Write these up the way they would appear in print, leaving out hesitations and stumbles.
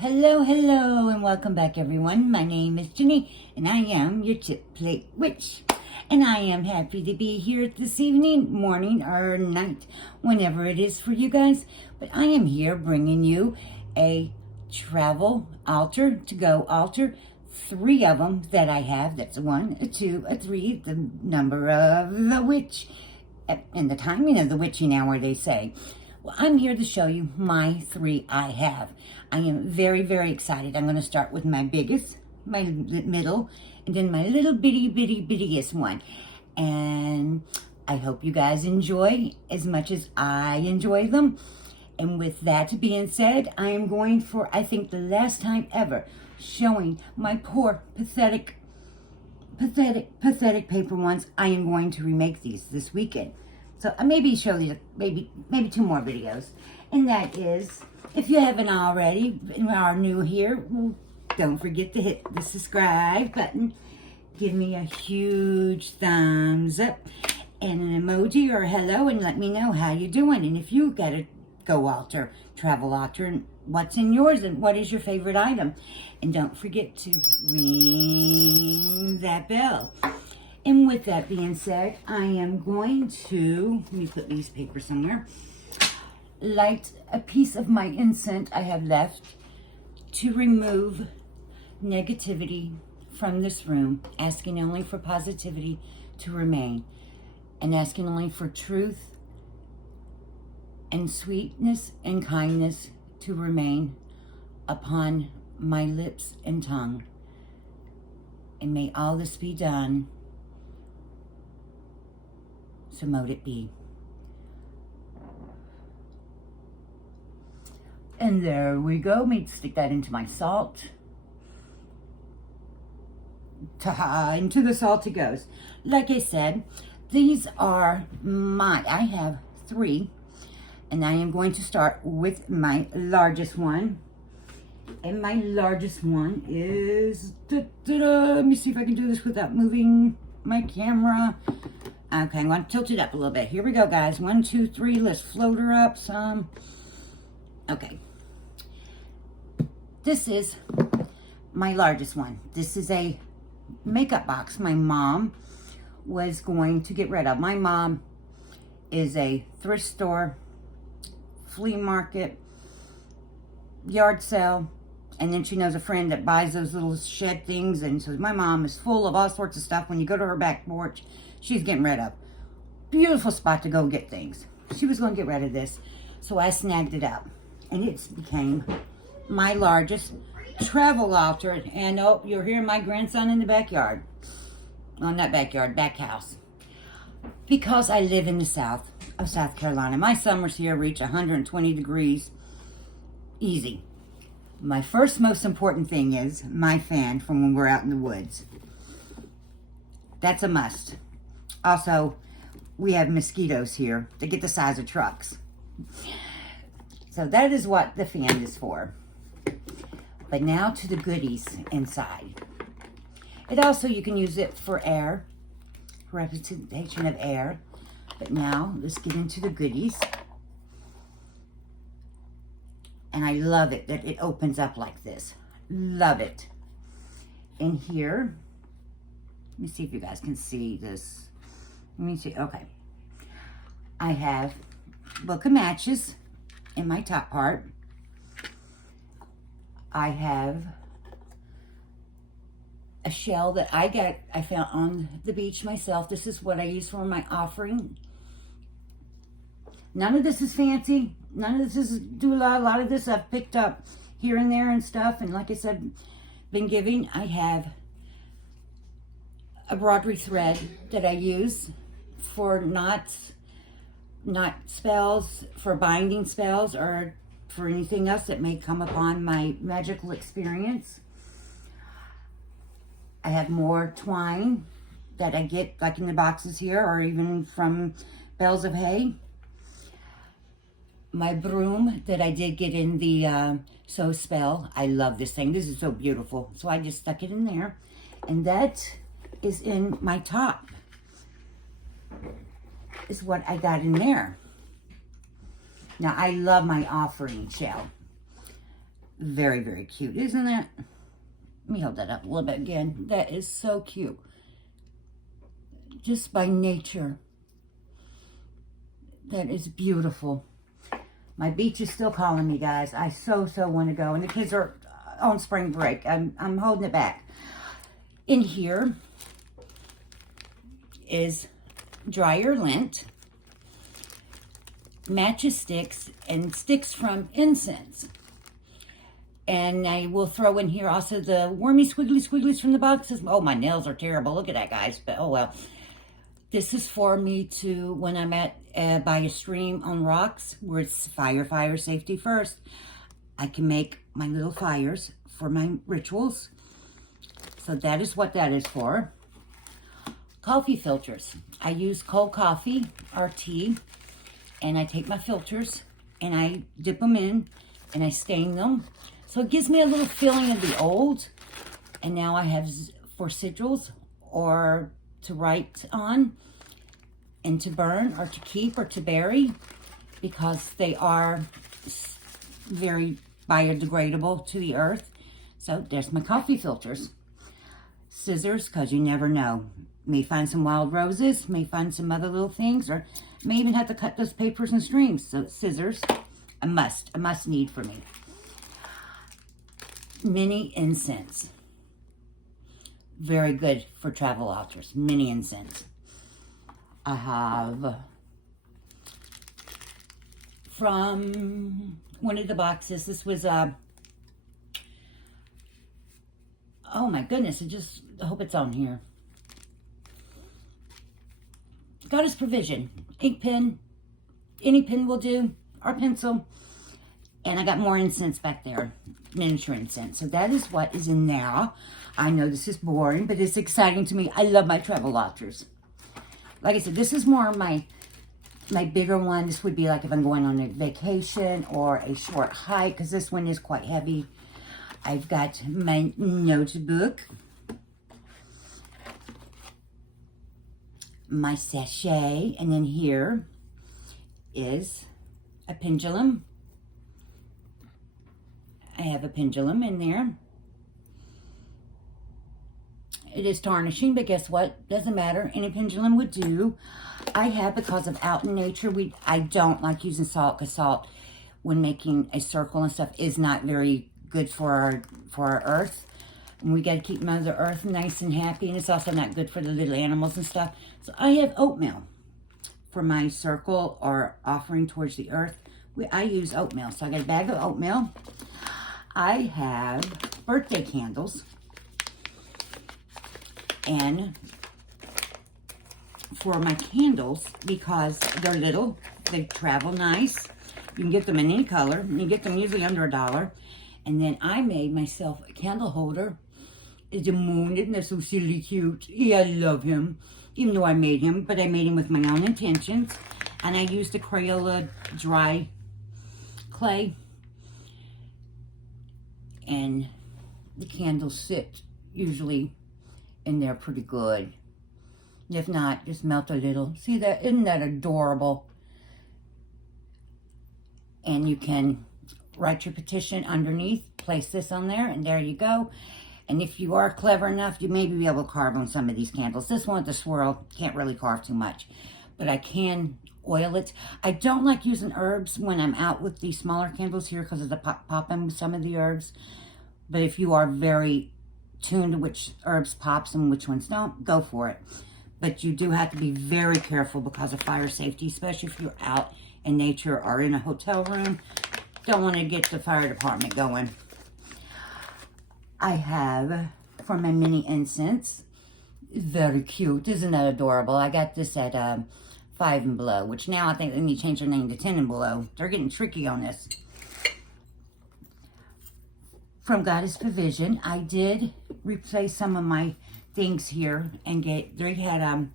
Hello, hello, and welcome back, everyone. My name is Ginny, and I am your Chip Plate Witch. And I am happy to be here this evening, morning, or night, whenever it is for you guys. But I am here bringing you a travel altar, to-go altar, 3 of them that I have. That's a 1, a 2, a 3, the number of the witch, and the timing of the witching hour, they say. Well, I'm here to show you my 3 I have. I am very, very excited. I'm going to start with my biggest, my middle, and then my little bittiest one. And I hope you guys enjoy as much as I enjoy them. And with that being said, I am going for, I think, the last time ever, showing my poor, pathetic paper ones. I am going to remake these this weekend. So I maybe show you maybe 2 more videos. And that is, if you haven't already and are new here, don't forget to hit the subscribe button. Give me a huge thumbs up and an emoji or a hello, and let me know how you're doing. And if you got a go altar, travel altar, and what's in yours and what is your favorite item. And don't forget to ring that bell. And with that being said, I am going to, let me put these papers somewhere, light a piece of my incense I have left to remove negativity from this room, asking only for positivity to remain, and asking only for truth and sweetness and kindness to remain upon my lips and tongue. And may all this be done, so mote it be. And there we go. Let me stick that into my salt. Ta-ha! Into the salt it goes. Like I said, these are I have 3. And I am going to start with my largest one. And my largest one is, let me see if I can do this without moving my camera. Okay, I'm going to tilt it up a little bit. Here we go, guys. 1, 2, 3. Let's float her up some. Okay. This is my largest one. This is a makeup box my mom was going to get rid of. My mom is a thrift store, flea market, yard sale, and then she knows a friend that buys those little shed things, and so my mom is full of all sorts of stuff. When you go to her back porch, she's getting rid of. Beautiful spot to go get things. She was going to get rid of this, so I snagged it up, and it became my largest travel altar. And oh, you're hearing my grandson in the backyard. Well, not backyard, back house. Because I live in the south of South Carolina. My summers here reach 120 degrees. Easy. My first most important thing is my fan from when we're out in the woods. That's a must. Also, we have mosquitoes here. They get the size of trucks. So that is what the fan is for. But now to the goodies inside. It also, you can use it for air, representation of air. But now, let's get into the goodies. And I love it that it opens up like this. Love it. And here, let me see if you guys can see this. Let me see. Okay. I have book of matches in my top part. I have a shell that I found on the beach myself. This is what I use for my offering. None of this is fancy. None of this is a lot of this I've picked up here and there and stuff. And like I said, been giving. I have a broderie thread that I use for knot spells, for binding spells, or for anything else that may come upon my magical experience. I have more twine that I get like in the boxes here, or even from bales of hay. My broom that I did get in the Sew Spell. I love this thing. This is so beautiful. So I just stuck it in there. And that is in my top. Is what I got in there. Now, I love my offering shell. Very, very cute, isn't that? Let me hold that up a little bit again. That is so cute. Just by nature. That is beautiful. My beach is still calling me, guys. I so want to go. And the kids are on spring break. I'm holding it back. In here is dryer lint, matches sticks, and sticks from incense. And I will throw in here also the wormy squigglies from the boxes. Oh, my nails are terrible. Look at that, guys. But oh well. This is for me to, when I'm at by a stream on rocks, where it's fire safety first, I can make my little fires for my rituals. So that is what that is for. Coffee filters. I use cold coffee or tea, and I take my filters and I dip them in and I stain them. So it gives me a little feeling of the old. And now I have for sigils or to write on and to burn or to keep or to bury, because they are very biodegradable to the earth. So there's my coffee filters. Scissors, because you never know. May find some wild roses, may find some other little things, or may even have to cut those papers and strings. So scissors, a must need for me. Mini incense. Very good for travel altars. Mini incense. I have from one of the boxes. This was oh my goodness, I hope it's on here. Goddess Provision. Ink pen. Any pen will do. Or pencil. And I got more incense back there. Miniature incense. So that is what is in there. I know this is boring, but it's exciting to me. I love my travel altars. Like I said, this is more my bigger one. This would be like if I'm going on a vacation or a short hike, because this one is quite heavy. I've got my notebook, my sachet, and then here is a pendulum. I have a pendulum in there. It is tarnishing, but guess what? Doesn't matter. Any pendulum would do. I have, because of out in nature, I don't like using salt, because salt, when making a circle and stuff, is not very good for our earth. And we got to keep Mother Earth nice and happy, and it's also not good for the little animals and stuff. So I have oatmeal for my circle or offering towards the earth. I use oatmeal. So I got a bag of oatmeal. I have birthday candles. And for my candles, because they're little, they travel nice. You can get them in any color. You can get them usually under $1. And then I made myself a candle holder. It's a moon. Isn't that so silly cute? Yeah, I love him. Even though I made him, but I made him with my own intentions. And I used a Crayola dry clay. And the candles sit usually in there pretty good. If not, just melt a little. See that? Isn't that adorable? And you can write your petition underneath, place this on there, and there you go. And if you are clever enough, you may be able to carve on some of these candles. This one with the swirl, can't really carve too much, but I can oil it. I don't like using herbs when I'm out with these smaller candles here because of the popping with some of the herbs. But if you are very tuned to which herbs pops and which ones don't, go for it. But you do have to be very careful because of fire safety, especially if you're out in nature or in a hotel room. Don't want to get the fire department going. I have, for my mini incense, very cute. Isn't that adorable? I got this at 5 and Below, which now I think they need to change their name to 10 and Below. They're getting tricky on this. From Goddess Provision, I did replace some of my things here and they had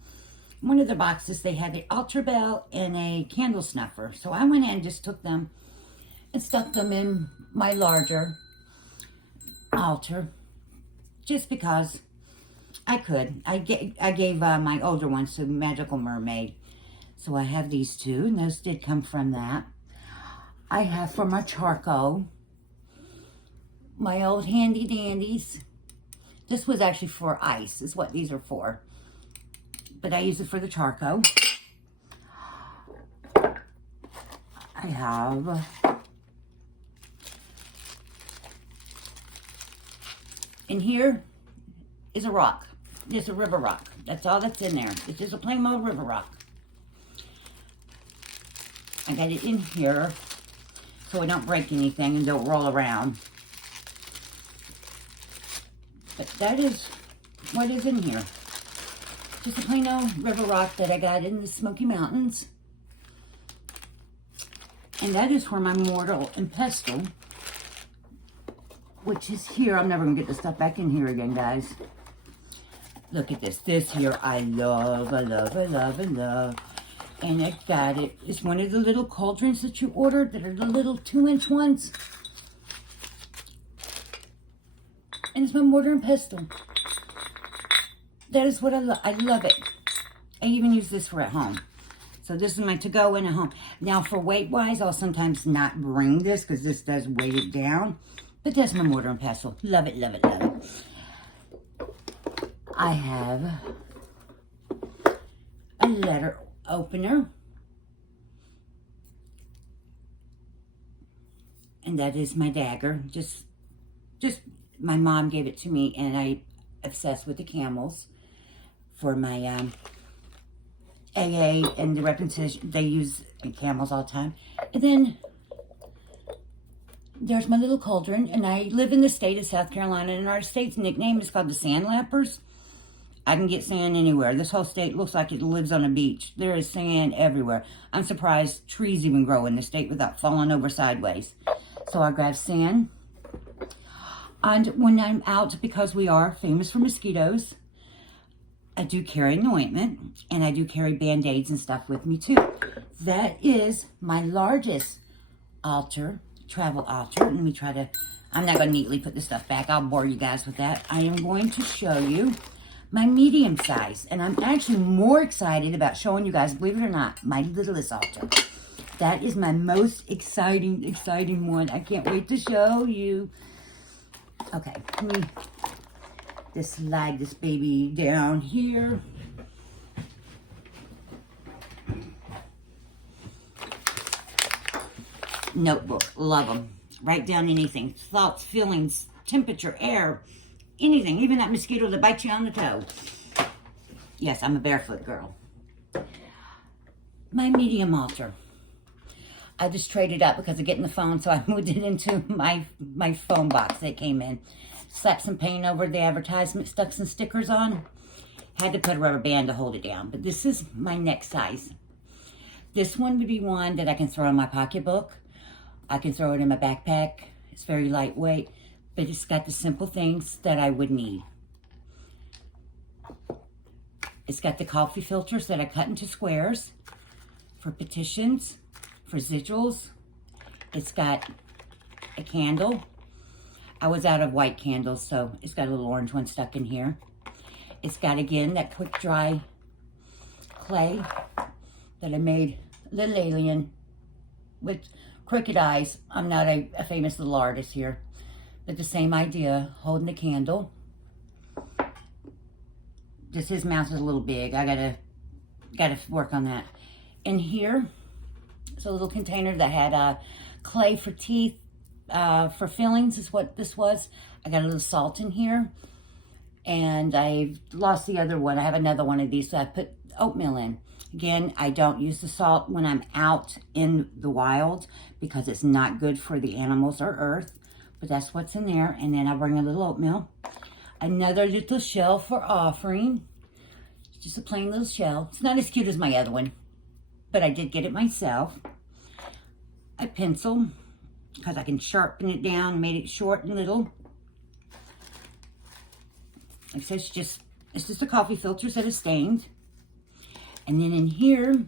one of the boxes, they had the altar bell and a candle snuffer. So I went in and just took them and stuck them in my larger altar just because I could. I gave my older ones to Magical Mermaid. So I have these two, and those did come from that. I have for my charcoal, my old handy dandies. This was actually for ice, is what these are for. But I use it for the charcoal. I have in here is a rock. Just a river rock. That's all that's in there. It's just a plain old river rock. I got it in here so I don't break anything and don't roll around. But that is what is in here. Just a plain old river rock that I got in the Smoky Mountains. And that is for my mortar and pestle, which is here. I'm never going to get this stuff back in here again, guys. Look at this. This here I love, I love, I love, I love. And I got it. It's one of the little cauldrons that you ordered that are the little 2-inch ones. And it's my mortar and pestle. That is what I love. I love it. I even use this for at home. So this is my to-go in at home. Now for weight-wise, I'll sometimes not bring this because this does weight it down. But that's my mortar and pestle. Love it, love it, love it. I have a letter opener. And that is my dagger. Just my mom gave it to me, and I obsessed with the camels for my AA and the repetition. They use camels all the time. And then there's my little cauldron, and I live in the state of South Carolina, and our state's nickname is called the Sandlappers. I can get sand anywhere. This whole state looks like it lives on a beach. There is sand everywhere. I'm surprised trees even grow in the state without falling over sideways. So I grab sand. And when I'm out, because we are famous for mosquitoes, I do carry an ointment, and I do carry Band-Aids and stuff with me too. That is my largest altar, travel altar. Let me try to, I'm not going to neatly put this stuff back. I'll bore you guys with that. I am going to show you my medium size, and I'm actually more excited about showing you guys, believe it or not, my littlest altar. That is my most exciting one. I can't wait to show you. Okay, let me just slide this baby down here. Notebook, love them. Write down anything, thoughts, feelings, temperature, air, anything, even that mosquito that bites you on the toe. Yes, I'm a barefoot girl. My medium altar. I just traded up because of getting the phone, so I moved it into my phone box that came in. Slapped some paint over the advertisement, stuck some stickers on. Had to put a rubber band to hold it down, but this is my next size. This one would be one that I can throw in my pocketbook. I can throw it in my backpack. It's very lightweight, but it's got the simple things that I would need. It's got the coffee filters that I cut into squares for petitions, for sigils. It's got a candle. I was out of white candles, so it's got a little orange one stuck in here. It's got, again, that quick dry clay that I made, little alien with crooked eyes. I'm not a famous little artist here, but the same idea, holding the candle. Just his mouth is a little big. I gotta work on that. In here, it's a little container that had clay for teeth, for fillings is what this was. I got a little salt in here, and I lost the other one. I have another one of these, so I put oatmeal in. Again, I don't use the salt when I'm out in the wild because it's not good for the animals or earth, but that's what's in there. And then I bring a little oatmeal. Another little shell for offering. Just a plain little shell. It's not as cute as my other one, but I did get it myself. A pencil, because I can sharpen it down, made it short and little. Like I said, it's just a coffee filter that is stained. And then in here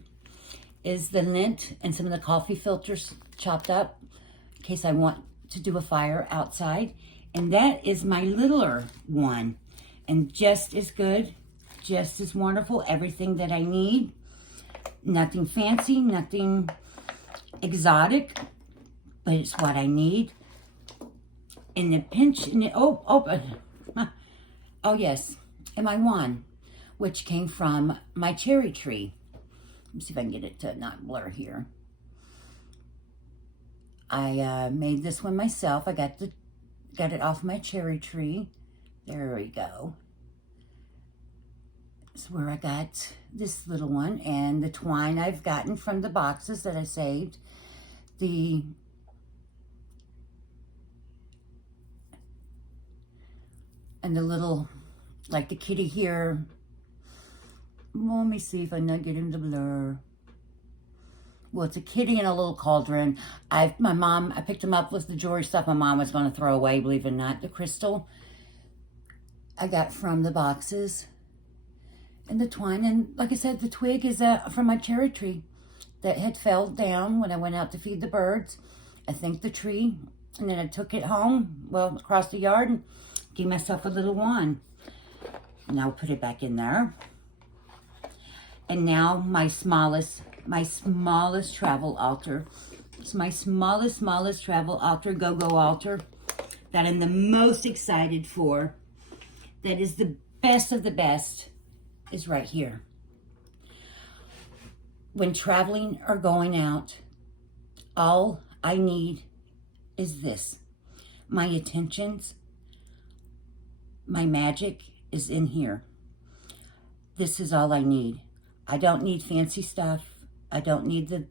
is the lint and some of the coffee filters chopped up in case I want to do a fire outside. And that is my littler one. And just as good, just as wonderful, everything that I need. Nothing fancy, nothing exotic, but it's what I need. in the pinch, oh yes, and my wand, which came from my cherry tree. Let me see if I can get it to not blur here. I made this one myself. I got it off my cherry tree. There we go. That's where I got this little one, and the twine I've gotten from the boxes that I saved. And the little, like the kitty here. Well, let me see if I not get him to blur. Well, it's a kitty in a little cauldron. I picked him up with the jewelry stuff my mom was going to throw away, believe it or not. The crystal I got from the boxes. And the twine, and like I said, the twig is from my cherry tree that had fell down when I went out to feed the birds. I thanked the tree, and then I took it home, well, across the yard, and gave myself a little wand. And I'll put it back in there. And now my smallest travel altar. It's my smallest travel altar, go-go altar, that I'm the most excited for. That is the best of the best, is right here. When traveling or going out, all I need is this. My intentions, my magic is in here. This is all I need. I don't need fancy stuff. I don't need the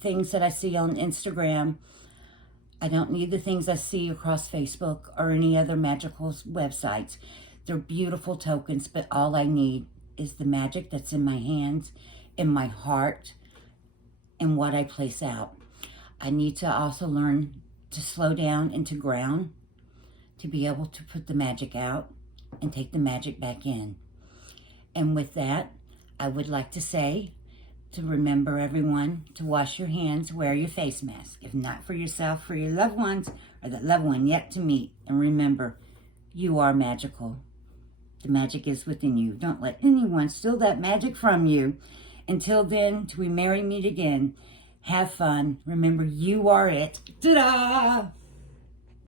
things that I see on Instagram. I don't need the things I see across Facebook or any other magical websites. They're beautiful tokens, but all I need is the magic that's in my hands, in my heart, and what I place out. I need to also learn to slow down and to ground, to be able to put the magic out and take the magic back in. And with that, I would like to say, to remember everyone to wash your hands, wear your face mask. If not for yourself, for your loved ones, or that loved one yet to meet. And remember, you are magical. The magic is within you. Don't let anyone steal that magic from you. Until then, till we merry meet again, have fun. Remember, you are it. Ta-da!